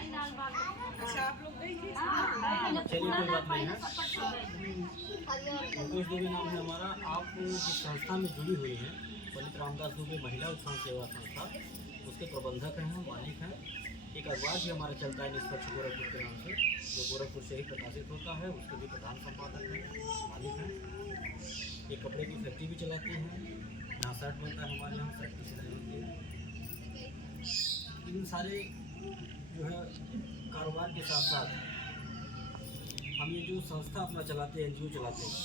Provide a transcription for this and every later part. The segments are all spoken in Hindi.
अच्छा आप लोग गए थे? चलिए कोई बात नहीं है। संतोष देवी नाम है हमारा। आप जिस संस्था में जुड़ी हुई हैं पंडित रामदास दुबे महिला उत्थान सेवा संस्था, उसके प्रबंधक हैं, हम मालिक हैं। एक अखबार भी हमारा चलता है निष्पक्ष गोरखपुर के नाम से, जो गोरखपुर से ही प्रकाशित होता है, उसके भी प्रधान संपादक हैं, मालिक हैं। एक कपड़े की फैक्ट्री भी चलाते हैं, यहाँ शर्ट बनता है, हमारे यहाँ शर्ट की सिलाई होती है। इन सारे जो है कारोबार के साथ साथ हम ये जो संस्था अपना चलाते हैं, एनजीओ चलाते हैं,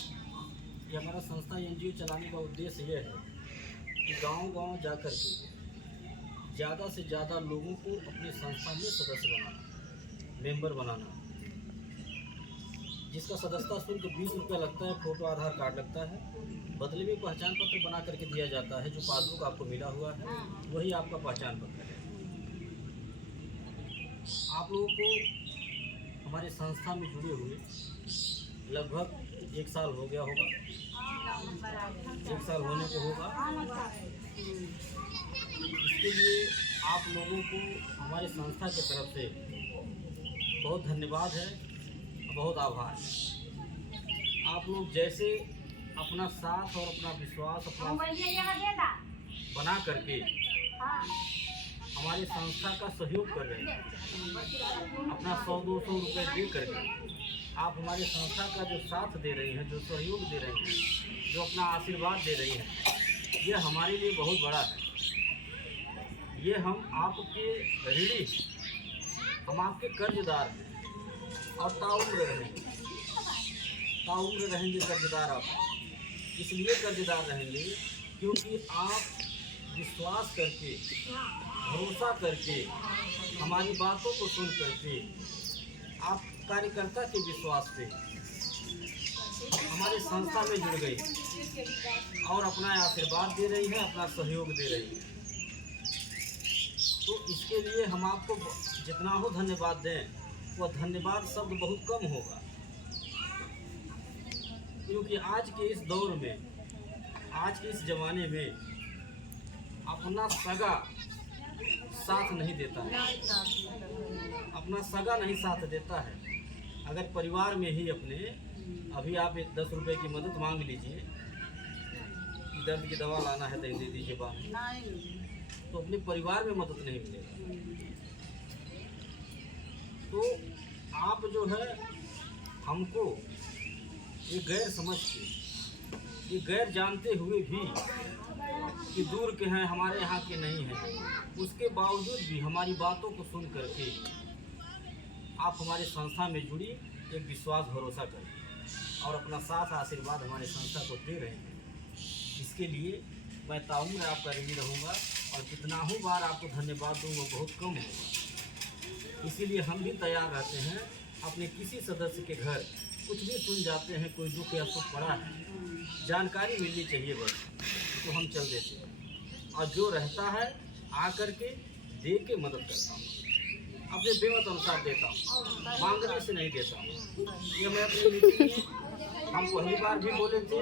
ये हमारा संस्था एनजीओ चलाने का उद्देश्य ये है कि गांव-गांव जाकर के ज़्यादा से ज़्यादा लोगों को अपनी संस्था में सदस्य बनाना, मेंबर बनाना। जिसका सदस्यता शुल्क 20 रुपये लगता है, फोटो आधार कार्ड लगता है, बदले में पहचान पत्र बना करके दिया जाता है। जो पासबुक आपको मिला हुआ है वही आपका पहचान पत्र है। आप लोगों को हमारे संस्था में जुड़े हुए लगभग 1 साल हो गया होगा, 1 साल होने को होगा। इसके लिए आप लोगों को हमारे संस्था की तरफ से बहुत धन्यवाद है, बहुत आभार है। आप लोग जैसे अपना साथ और अपना विश्वास अपना बना करके हमारे संस्था का सहयोग कर रहे हैं, अपना 100-200 रुपये दे करके आप हमारे संस्था का जो साथ दे रही हैं, जो सहयोग दे रही हैं, जो अपना आशीर्वाद दे रही हैं, ये हमारे लिए बहुत बड़ा है। ये हम आपके ऋणी, हम आपके कर्जदार हैं और ताउम्र रहेंगे कर्जदार आप। इसलिए कर्जदार रहेंगे क्योंकि आप विश्वास करके, भरोसा करके, हमारी बातों को सुन करके, आप कार्यकर्ता के विश्वास पे हमारे संस्था में जुड़ गई और अपना आशीर्वाद दे रही है, अपना सहयोग दे रही है। तो इसके लिए हम आपको जितना हो धन्यवाद दें, वह धन्यवाद शब्द बहुत कम होगा। क्योंकि आज के इस दौर में, आज के इस ज़माने में अपना सगा साथ नहीं देता है, अपना सगा नहीं साथ देता है। अगर परिवार में ही अपने, अभी आप 10 रुपये की मदद मांग लीजिए, दर्द की दवा लाना है तो दे दीजिए बाद, तो अपने परिवार में मदद नहीं मिलेगा। तो आप जो है हमको ये गैर समझ के, ये गैर जानते हुए भी कि दूर के हैं, हमारे यहाँ के नहीं हैं, उसके बावजूद भी हमारी बातों को सुन करके आप हमारे संस्था में जुड़ी, एक विश्वास भरोसा करके और अपना साथ आशीर्वाद हमारे संस्था को दे रहे हैं। इसके लिए मैं ताउम्र आपका ऋणी रहूँगा और जितना ही बार आपको धन्यवाद दूँगा बहुत कम होगा। इसीलिए हम भी तैयार रहते हैं, अपने किसी सदस्य के घर कुछ भी सुन जाते हैं, कोई दुख या सुख पड़ा है, जानकारी मिलनी चाहिए बस, तो हम चल देते हैं। और जो रहता है आकर के दे के मदद करता हूँ, अपने बेमत अनुसार देता हूँ, मांगने से नहीं देता हूँ। ये मैं अपनी मीटिंग में हम पहली बार भी बोले थे,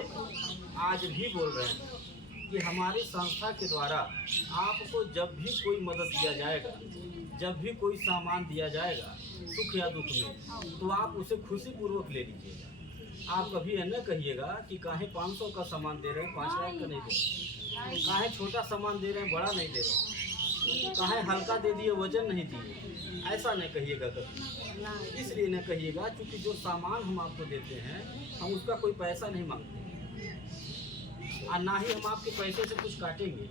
आज भी बोल रहे हैं कि हमारी संस्था के द्वारा आपको जब भी कोई मदद दिया जाएगा, जब भी कोई सामान दिया जाएगा सुख या दुख में, तो आप उसे खुशीपूर्वक ले लीजिएगा। आप कभी यह न कहिएगा कि काहे 500 का सामान दे रहे हैं, 5 लाख का नहीं दे रहे, काहे छोटा सामान दे रहे हैं, बड़ा नहीं दे रहे, काहे हल्का दे दिए, वजन नहीं दिए, ऐसा नहीं कहिएगा कभी। इसलिए न कहिएगा क्योंकि जो सामान हम आपको देते हैं, हम उसका कोई पैसा नहीं मांगते और ना ही हम आपके पैसे से कुछ काटेंगे।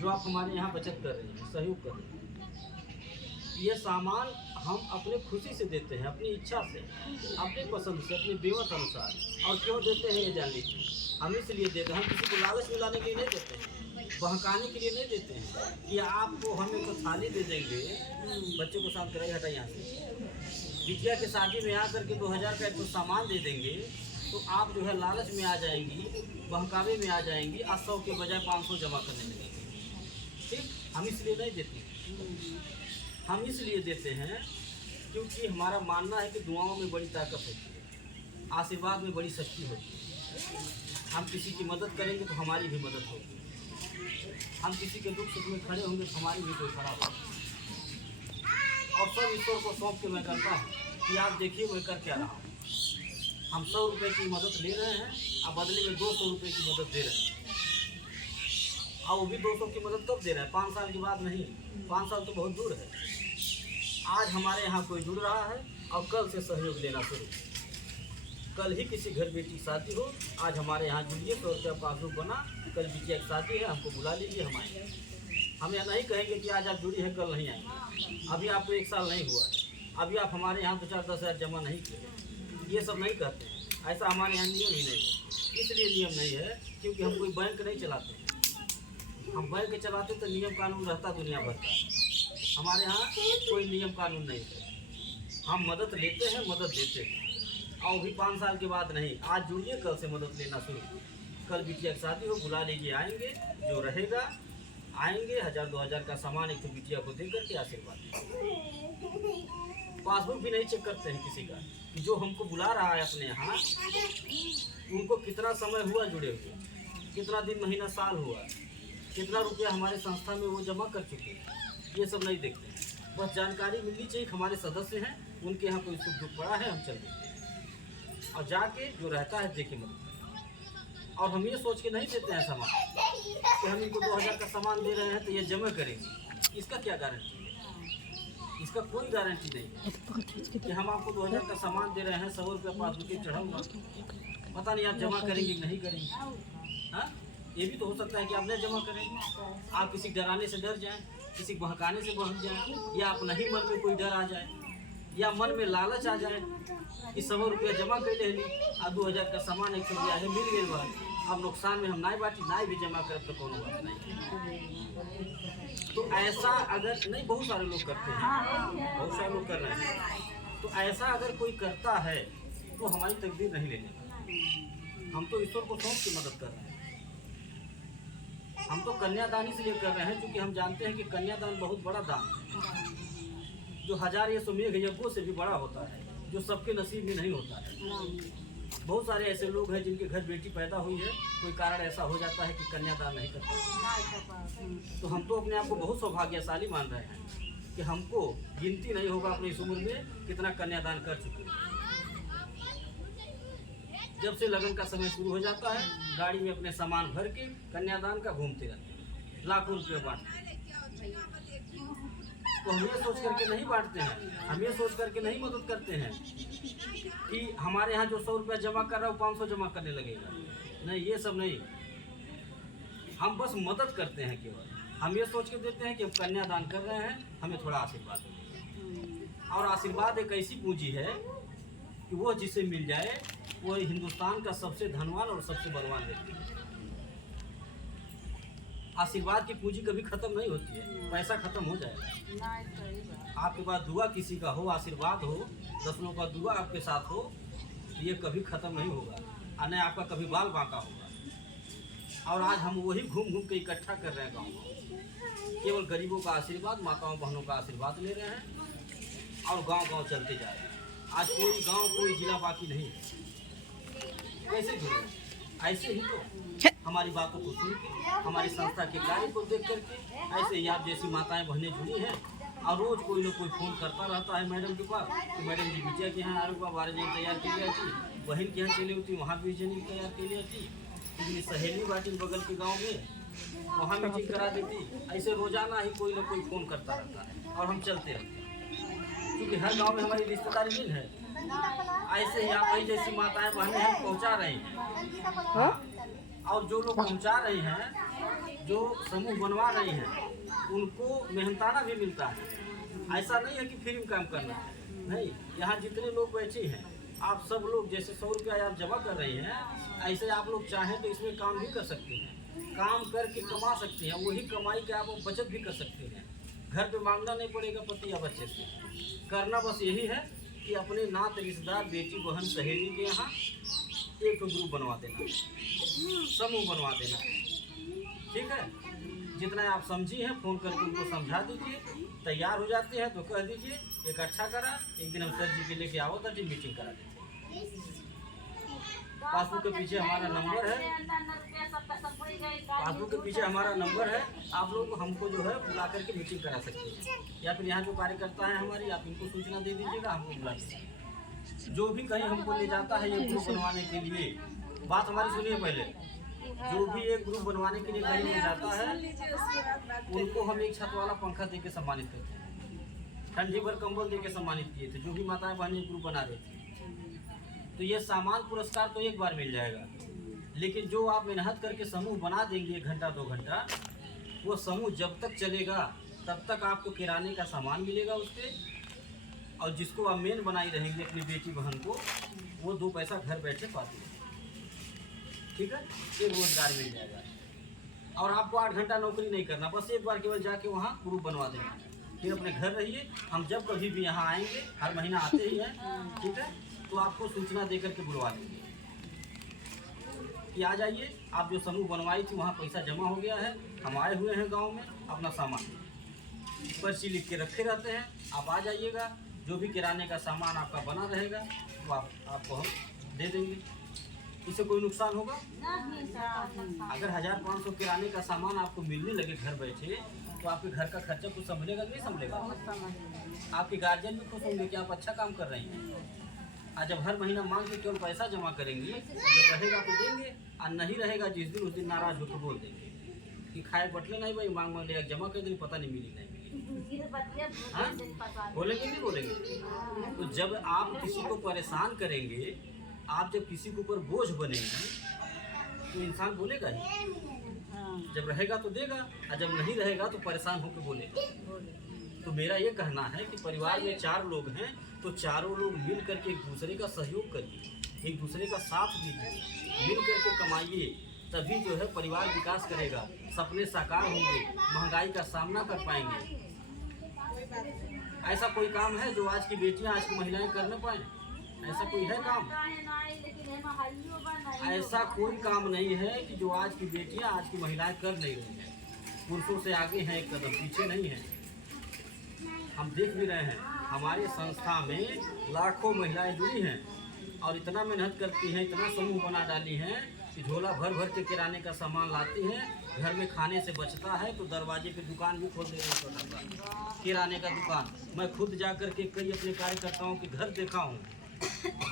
जो आप हमारे यहाँ बचत कर रहे हैं, सहयोग कर रहे हैं, ये सामान हम अपने खुशी से देते हैं, अपनी इच्छा से, अपनी पसंद से, अपने बेमत अनुसार। और क्यों देते हैं ये जान लीजिए, हम इसलिए देते हैं, हम किसी को लालच मिलाने के लिए नहीं देते हैं, बहकाने के लिए नहीं देते हैं कि आपको हम एक थाली दे देंगे, बच्चे को शांत कराइए, हटा यहाँ से, बिटिया के शादी में आकर के 2000 का तो सामान दे देंगे, तो आप जो है लालच में आ जाएंगी, बहकावे में आ जाएंगी, 100 के बजाय 500 जमा करने लगेंगे। ठीक, हम इसलिए नहीं देते, हम इसलिए देते हैं क्योंकि हमारा मानना है कि दुआओं में बड़ी ताकत होती है, आशीर्वाद में बड़ी शक्ति होती है। हम किसी की मदद करेंगे तो हमारी भी मदद होगी, हम किसी के दुख सुख में खड़े होंगे तो हमारी भी कोई खड़ा होगी। और सब ईश्वर को सौंप के मैं करता हूँ कि आप देखिए मैं कर क्या रहा हूँ। हम 100 रुपये की मदद ले रहे हैं, आप बदले में 200 रुपये की मदद दे रहे हैं। और वो भी 200 की मदद कब दे रहे हैं? 5 साल की बात नहीं, 5 साल तो बहुत दूर है। आज हमारे यहाँ कोई जुड़ रहा है और कल से सहयोग लेना शुरू। कल ही किसी घर बेटी की शादी हो, आज हमारे यहाँ जुड़िए, 100 रुपया पासबुक बना, कल बिटिया की शादी है, हमको बुला लीजिए। हमारे हम यह नहीं कहेंगे कि आज आप जुड़ी है कल नहीं आएंगे। अभी आपको 1 साल नहीं हुआ है, अभी आप हमारे यहाँ 2-4-10 हज़ार जमा नहीं किए, ये सब नहीं कहते हैं। ऐसा हमारे यहाँ नियम ही नहीं है। इसलिए नियम नहीं है क्योंकि हम कोई बैंक नहीं चलाते। हम बैंक चलाते तो नियम कानून रहता दुनिया भर का। हमारे यहाँ कोई नियम कानून नहीं है। हम मदद लेते हैं, मदद देते हैं, और भी 5 साल के बाद नहीं। आज जुड़िए, कल से मदद लेना शुरू। कल बिटिया की शादी हो, बुला लीजिए, आएंगे। जो रहेगा आएंगे, 1000-2000 का सामान एक तो बिटिया को दे करके आशीर्वाद। पासबुक भी नहीं चेक करते हैं किसी का कि जो हमको बुला रहा है अपने यहाँ, उनको कितना समय हुआ जुड़े हुए, कितना दिन, महीना, साल हुआ, कितना रुपया हमारे संस्था में वो जमा कर चुके हैं, ये सब नहीं देखते हैं। बस जानकारी मिलनी चाहिए कि हमारे सदस्य हैं, उनके यहाँ कोई सुख दुख पड़ा है, हम चल देते हैं और जाके जो रहता है देखे मदद। और हम ये सोच के नहीं देते हैं सामान कि हम इनको 2000 का सामान दे रहे हैं तो ये जमा करेंगे। इसका क्या गारंटी है? इसका कोई गारंटी नहीं है कि हम आपको 2000 का सामान दे रहे हैं, 100 रुपया पासबुक चढ़ाऊंगा, पता नहीं आप जमा करेंगे कि नहीं करेंगे। हाँ, ये भी तो हो सकता है कि आप नहीं जमा करेंगे। आप किसी डराने से डर जाएं, किसी बहकाने से बहक जाएं, या आप नहीं मन में कोई डर आ जाए, या मन में लालच आ जाए कि 100 रुपया जमा कर ले ली और 2000 का सामान 100 रुपया है मिल गए बात, अब नुकसान में हम नाई बाटी नाई भी जमा कर तो कोनो बात नहीं। तो ऐसा अगर नहीं, बहुत सारे लोग करते हैं, बहुत सारे लोग कर रहे हैं। तो ऐसा अगर कोई करता है तो हमारी तकदीर नहीं लेने का। हम तो ईश्वर को सौंप के मदद कर रहे हैं। हम तो कन्यादान इसलिए कर रहे हैं क्योंकि हम जानते हैं कि कन्यादान बहुत बड़ा दान है, जो 1000 ये सुमेघ यज्ञों से भी बड़ा होता है, जो सबके नसीब में नहीं होता है। बहुत सारे ऐसे लोग हैं जिनके घर बेटी पैदा हुई है, कोई कारण ऐसा हो जाता है कि कन्यादान नहीं करते। तो हम तो अपने आप को बहुत सौभाग्यशाली मान रहे हैं कि हमको गिनती नहीं होगा अपनी इस उम्र में कितना कन्यादान कर चुके हैं। जब से लगन का समय शुरू हो जाता है, गाड़ी में अपने सामान भर के कन्यादान का घूमते रहते हैं, लाखों रुपये बांटते हैं। तो हम ये सोच करके नहीं बांटते हैं, हम ये सोच करके नहीं मदद करते हैं कि हमारे यहाँ जो 100 रुपया जमा कर रहा है वो 500 जमा करने लगेगा। नहीं, ये सब नहीं। हम बस मदद करते हैं केवल। हम ये सोच के देते हैं कि हम कन्यादान कर रहे हैं, हमें थोड़ा आशीर्वाद दो। और आशीर्वाद एक ऐसी पूंजी है कि वो जिसे मिल जाए वो हिंदुस्तान का सबसे धनवान और सबसे बलवान व्यक्ति है। आशीर्वाद की पूंजी कभी खत्म नहीं होती है। पैसा खत्म हो जाएगा, आपके पास दुआ किसी का हो, आशीर्वाद हो, 10 लोगों का दुआ आपके साथ हो, ये कभी खत्म नहीं होगा और न आपका कभी बाल बांका होगा। और आज हम वही घूम घूम के इकट्ठा कर रहे हैं गाँव। केवल गरीबों का आशीर्वाद, माताओं बहनों का आशीर्वाद ले रहे हैं और गांव गांव चलते जा रहे हैं। आज कोई गांव, कोई जिला बाकी नहीं है। कैसे जुड़े? ऐसे ही तो हमारी बातों को सुन के, हमारी संस्था के कार्य को देख करके, ऐसे ही आप जैसी माताएं बहनें जुड़ी हैं। और रोज़ कोई ना कोई फ़ोन करता रहता है मैडम के पास कि मैडम जी बिटिया के यहाँ आलू का 12 जन तैयार के लिए थी, बहन के यहाँ चली हुई थी, वहाँ 20 जन तैयार के लिए थी, मेरी सहेली बाटी बगल के गाँव में, वहाँ मीटिंग करा देती। ऐसे रोज़ाना ही कोई ना कोई फ़ोन करता रहता है और हम चलते रहते हैं, क्योंकि हर गाँव में हमारी रिश्तेदारी मिल है। ऐसे ही आप वही जैसी माताएं बहनें हैं पहुँचा रही हैं। हाँ, और जो लोग पहुँचा रही हैं, जो समूह बनवा रही हैं, उनको मेहनताना भी मिलता है। ऐसा नहीं है कि फ्री में काम करना है, नहीं। यहाँ जितने लोग बैठे हैं, आप सब लोग जैसे 100 रुपया आप जमा कर रही हैं, ऐसे आप लोग चाहें तो इसमें काम भी कर सकते हैं, काम करके कमा सकते हैं। वही कमाई के आप बचत भी कर सकते हैं। घर पे मांगना नहीं पड़ेगा पति या बच्चे से। करना बस यही है कि अपने नात रिश्तेदार, बेटी बहन सहेली के यहाँ एक ग्रुप बनवा देना, समूह बनवा देना, ठीक है। जितना आप समझी हैं फ़ोन करके उनको समझा दीजिए। तैयार हो जाते हैं तो कह दीजिए इकट्ठा करा, एक दिन हम सर जी के लेके आओ तो मीटिंग करा देंगे। पासबुक के पीछे हमारा नंबर है, पासबुक के पीछे हमारा नंबर है। आप लोग हमको जो है बुला करके मीटिंग करा सकते हैं, या फिर यहाँ जो कार्यकर्ता है हमारी, आप इनको सूचना दे दीजिएगा, हमको बुला दीजिएगा। जो भी कहीं हमको ले जाता है ये ग्रुप बनवाने के लिए, बात हमारी सुनिए पहले, जो भी एक ग्रुप बनवाने के लिए कहीं ले जाता है उनको हम एक छत वाला पंखा दे के सम्मानित करते हैं, ठंडी भर कंबल दे के सम्मानित किए थे, जो भी माताएं बहनें ग्रुप बना रही थी। तो ये सामान पुरस्कार तो एक बार मिल जाएगा, लेकिन जो आप मेहनत करके समूह बना देंगे 1 घंटा 2 घंटा, वो समूह जब तक चलेगा तब तक आपको किराने का सामान मिलेगा उससे, और जिसको आप मेन बनाई रहेंगे अपनी बेटी बहन को, वो 2 पैसा घर बैठे पाते हैं। ठीक है, एक रोजगार मिल जाएगा। और आपको 8 घंटा नौकरी नहीं करना, बस एक बार केवल जाके वहाँ ग्रुप बनवा देंगे, फिर अपने घर रहिए। हम जब कभी भी यहाँ आएंगे, हर महीना आते ही हैं, ठीक है, तो आपको सूचना दे करके बुलवा देंगे कि आ जाइए, आप जो समूह बनवाई थी वहाँ पैसा जमा हो गया है, हम आए हुए हैं गांव में, अपना सामान पर्ची लिख के रखे रहते हैं, आप आ जाइएगा। जो भी किराने का सामान आपका बना रहेगा वो आपको हम दे देंगे। इससे कोई नुकसान होगा? अगर 1500 किराने का सामान आपको मिलने लगे घर बैठे, तो आपके घर का खर्चा कुछ संभलेगा कि नहीं संभलेगा? आपके गार्जियन भी खुश होंगे कि आप अच्छा काम कर रहे हैं। आज जब हर महीना मांग के केवल पैसा जमा करेंगे, जब रहेगा तो देंगे, और नहीं रहेगा जिस दिन उस दिन नाराज होकर बोल देंगे कि खाए बटले नहीं भाई, मांग मांग लिया, जमा कर दिन पता नहीं मिली नहीं मिली। बोलेंगे नहीं बोलेंगे? तो जब आप किसी को परेशान करेंगे, आप जब किसी के ऊपर बोझ बनेंगे, तो इंसान बोलेगा ही। जब रहेगा तो देगा, और जब नहीं रहेगा तो परेशान होकर बोलेगा। तो मेरा ये कहना है कि परिवार में 4 लोग हैं, तो चारों लोग मिल करके एक दूसरे का सहयोग करिए, एक दूसरे का साथ दीजिए, मिल करके कमाइए, तभी जो है परिवार विकास करेगा, सपने साकार होंगे, महंगाई का सामना कर पाएंगे। ऐसा कोई काम है जो आज की बेटियां, आज की महिलाएं कर न पाए? ऐसा कोई है काम? ऐसा कोई काम नहीं है कि जो आज की बेटियां, आज की महिलाएं कर नहीं रही हैं। पुरुषों से आगे हैं, एक कदम पीछे नहीं है। हम देख भी रहे हैं, हमारी संस्था में लाखों महिलाएं जुड़ी हैं और इतना मेहनत करती हैं, इतना समूह बना डाली हैं कि झोला भर भर के किराने का सामान लाती हैं। घर में खाने से बचता है तो दरवाजे पे दुकान भी खोल दे रहे हैं, छोटा सा किराने का दुकान। मैं खुद जा कर के कई अपने कार्यकर्ताओं के घर देखा हूँ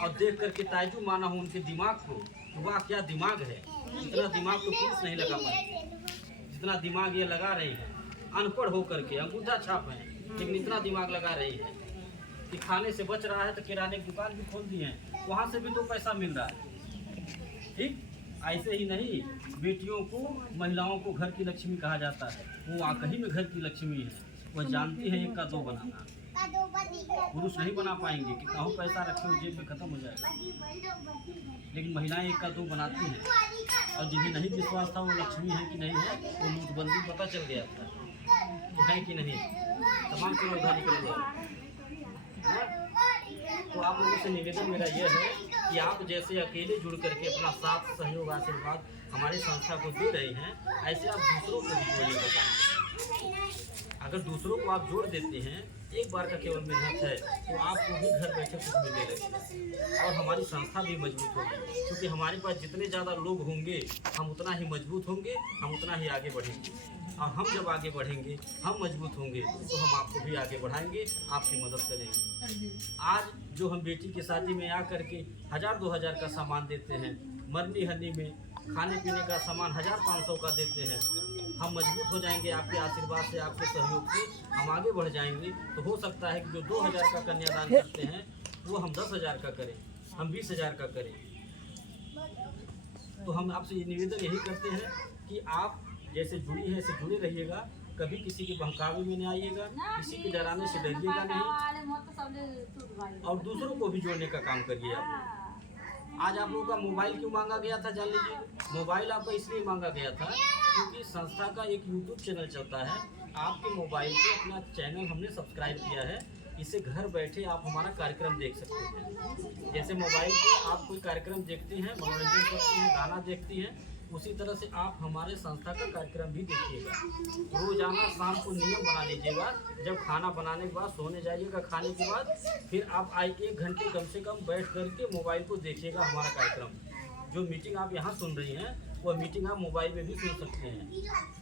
और देख करके ताज्जुब माना हूँ उनके दिमाग को, वाह क्या दिमाग है। इतना दिमाग तो पुरुष नहीं लगा पाए जितना दिमाग ये लगा रही है। अनपढ़ होकर के अंगूठा छाप है, लेकिन इतना दिमाग लगा रही है कि खाने से बच रहा है तो किराने की दुकान भी खोल दी है, वहाँ से भी तो पैसा मिल रहा है। ठीक ऐसे ही नहीं, बेटियों को, महिलाओं को घर की लक्ष्मी कहा जाता है। वो वाकई में घर की लक्ष्मी है, वह जानती है 1 का 2 बनाना। पुरुष नहीं बना पाएंगे कि कहीं पैसा रखे हो जेब में खत्म हो जाएगा, लेकिन महिलाएं 1 का 2 बनाती हैं। और जिन्हें नहीं विश्वास था वो लक्ष्मी है कि नहीं है, वो नोटबंदी पता चल गया था कि है कि नहीं, तमाम चीज़ उधर निकल गया। तो आप लोगों से निवेदन मेरा यह है कि आप जैसे अकेले जुड़ करके अपना साथ सहयोग आशीर्वाद हमारी संस्था को दे रहे हैं, ऐसे आप दूसरों को भी जोड़िएगा। अगर दूसरों को आप जोड़ देते हैं, एक बार का केवल मेहनत है, तो आपको भी घर बैठे कुछ मिलने लगेगा और हमारी संस्था भी मजबूत होगी। क्योंकि हमारे पास जितने ज़्यादा लोग होंगे, हम उतना ही मजबूत होंगे, हम उतना ही आगे बढ़ेंगे। और हम जब आगे बढ़ेंगे, हम मजबूत होंगे, तो हम आपको भी आगे बढ़ाएंगे, आपकी मदद करेंगे। आज जो हम बेटी की शादी में आ करके 1000-2000 का सामान देते हैं, मरनी हरनी में खाने पीने का सामान 1500 का देते हैं, हम मजबूत हो जाएंगे। आपके आशीर्वाद से, आपके सहयोग से हम आगे बढ़ जाएंगे। तो हो सकता है कि जो 2000 का कन्यादान करते हैं वो हम 10,000 का करें, हम 20,000 का करें। तो हम आपसे निवेदन यही करते हैं कि आप जैसे जुड़ी है ऐसे जुड़े रहिएगा, कभी किसी के बहकावे में नहीं आइएगा, किसी के डराने से डरिएगा नहीं, और दूसरों को भी जोड़ने का काम करिए। आप आज आप लोगों का मोबाइल क्यों मांगा गया था जान लीजिए। मोबाइल आपका इसलिए मांगा गया था क्योंकि संस्था का एक यूट्यूब चैनल चलता है, आपके मोबाइल पे अपना चैनल हमने सब्सक्राइब किया है। इससे घर बैठे आप हमारा कार्यक्रम देख सकते हैं। जैसे मोबाइल पे आप कोई कार्यक्रम देखते हैं, मनोरंजन करते हैं, गाना देखते हैं, उसी तरह से आप हमारे संस्था का कार्यक्रम भी देखिएगा। रोजाना शाम को नियम बना लीजिएगा, जब खाना बनाने के बाद सोने जाइएगा, खाने के बाद फिर आप आए 1 घंटे कम से कम बैठ करके मोबाइल को देखिएगा हमारा कार्यक्रम। जो मीटिंग आप यहाँ सुन रही हैं वह मीटिंग आप मोबाइल में भी सुन सकते हैं।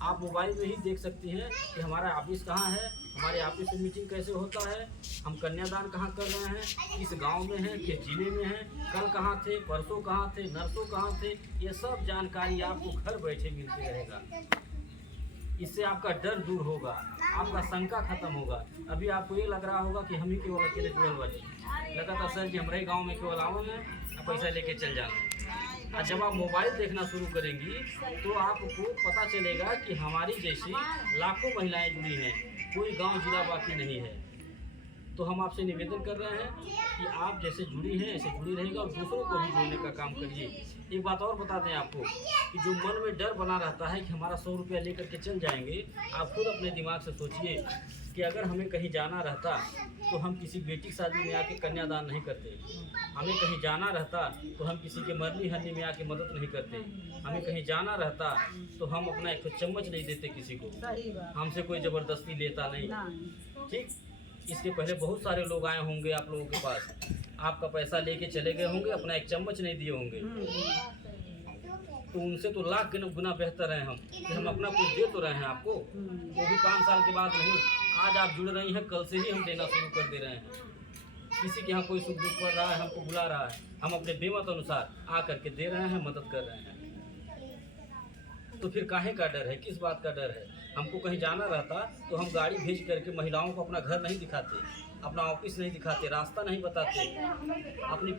आप मोबाइल में ही देख सकती हैं कि हमारा ऑफिस कहाँ है, हमारे ऑफिस में मीटिंग कैसे होता है, हम कन्यादान कहाँ कर रहे हैं, किस गांव में हैं, किस जिले में हैं, कल कहाँ थे, परसों कहाँ थे, नरसों कहाँ थे, ये सब जानकारी आपको घर बैठे मिलती रहेगा। इससे आपका डर दूर होगा, आपका शंका खत्म होगा। अभी आपको ये लग रहा होगा कि हम ही केवल अकेले जुड़ल वाले, लगा था सर जी हमारे गाँव में केवल आओ में पैसा लेके चल जाना। और जब आप मोबाइल देखना शुरू करेंगी तो आपको पता चलेगा कि हमारी जैसी लाखों महिलाएं जुड़ी हैं, कोई गांव जिला बाकी नहीं है। तो हम आपसे निवेदन कर रहे हैं कि आप जैसे जुड़ी हैं ऐसे जुड़ी रहेगा और दूसरों को भी जोड़ने का काम करिए। एक बात और बता दें आपको कि जो मन में डर बना रहता है कि हमारा 100 रुपया लेकर के चल जाएंगे, आप खुद अपने दिमाग से सोचिए कि अगर हमें कहीं जाना रहता तो हम किसी बेटी की शादी में आके कन्यादान नहीं करते, हमें कहीं जाना रहता तो हम किसी के मरनी हरनी में आके मदद नहीं करते, हमें कहीं जाना रहता तो हम अपना एक चम्मच नहीं देते किसी को, हमसे कोई ज़बरदस्ती लेता नहीं। ठीक, इसके पहले बहुत सारे लोग आए होंगे आप लोगों के पास, आपका पैसा लेके चले गए होंगे, अपना एक चम्मच नहीं दिए होंगे, तो उनसे तो लाख गुना बेहतर हैं हम कि हम अपना कुछ दे तो रहे हैं आपको, वो भी 5 साल के बाद नहीं। आज आप जुड़ रही हैं, कल से ही हम देना शुरू कर दे रहे हैं। किसी के यहाँ कोई सुख दुख पड़ रहा है, हमको बुला रहा है, हम अपने बेमत अनुसार आ करके दे रहे हैं, मदद कर रहे हैं। तो फिर काहे का डर है, किस बात का डर है? हमको कहीं जाना रहता तो हम गाड़ी भेज करके महिलाओं को अपना घर नहीं दिखाते, अपना ऑफिस नहीं दिखाते, रास्ता नहीं बताते, अपनी